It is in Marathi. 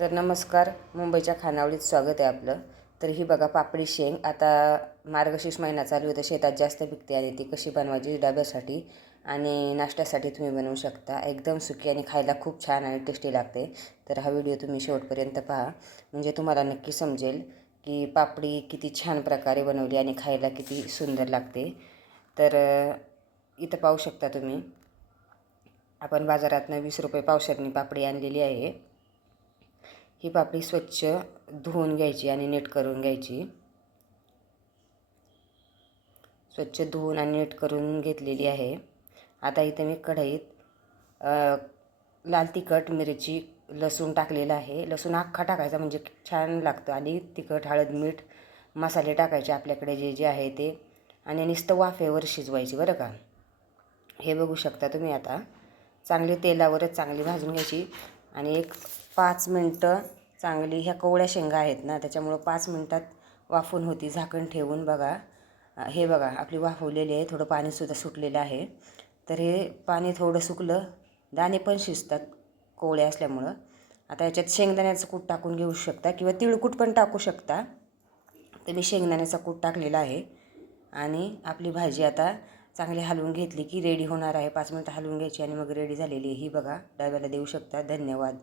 तर नमस्कार मुंबईच्या खानावळीत स्वागत आहे आपलं. तर ही बघा पापडी शेंग. आता मार्गशीर्ष महिना चालू होतं शेतात जास्त पिकते आणि ती कशी बनवायची डब्यासाठी आणि नाश्त्यासाठी तुम्ही बनवू शकता. एकदम सुकी आणि खायला खूप छान आणि टेस्टी लागते. तर हा व्हिडिओ तुम्ही शेवटपर्यंत पहा. म्हणजे तुम्हाला नक्की समजेल की पापडी किती छान प्रकारे बनवली आणि खायला किती सुंदर लागते. तर इथं पाहू शकता तुम्ही. आपण बाजारातनं वीस रुपये पावशरनी पापडी आणलेली आहे. ही पापडी स्वच्छ धुवून घ्यायची आणि नीट करून घ्यायची. स्वच्छ धुवून आणि नीट करून घेतलेली आहे. आता इथे मी कढईत लाल तिखट मिरची लसूण टाकलेलं आहे. लसूण अख्खा टाकायचा म्हणजे छान लागतं. आणि तिखट हळद मीठ मसाले टाकायचे आपल्याकडे जे जे आहे ते. आणि नुसतं वाफेवर शिजवायची बरं का? हे बघू शकता तुम्ही आता. चांगली तेलावरच चांगली भाजून घ्यायची. आणि एक पाच मिनटं चांगली ह्या कोवळ्या शेंगा आहेत ना त्याच्यामुळं पाच मिनटात वाफून होती झाकण ठेवून बघा. हे बघा आपली वाफवलेली आहे थोडं पाणीसुद्धा सुटलेलं आहे. तर हे पाणी थोडं सुकलं दाणे पण शिजतात कोवळे असल्यामुळं. आता याच्यात शेंगदाण्याचं कूट टाकून घेऊ शकता किंवा तिळकूट पण टाकू शकता. तर मी शेंगदाण्याचा कूट टाकलेला आहे. आणि आपली भाजी आता चांगली हलवून घेतली की रेडी होणार आहे. पाच मिनटं हलवून घ्यायची आणि मग रेडी झालेली आहे. ही बघा डाव्याला देऊ शकता. धन्यवाद.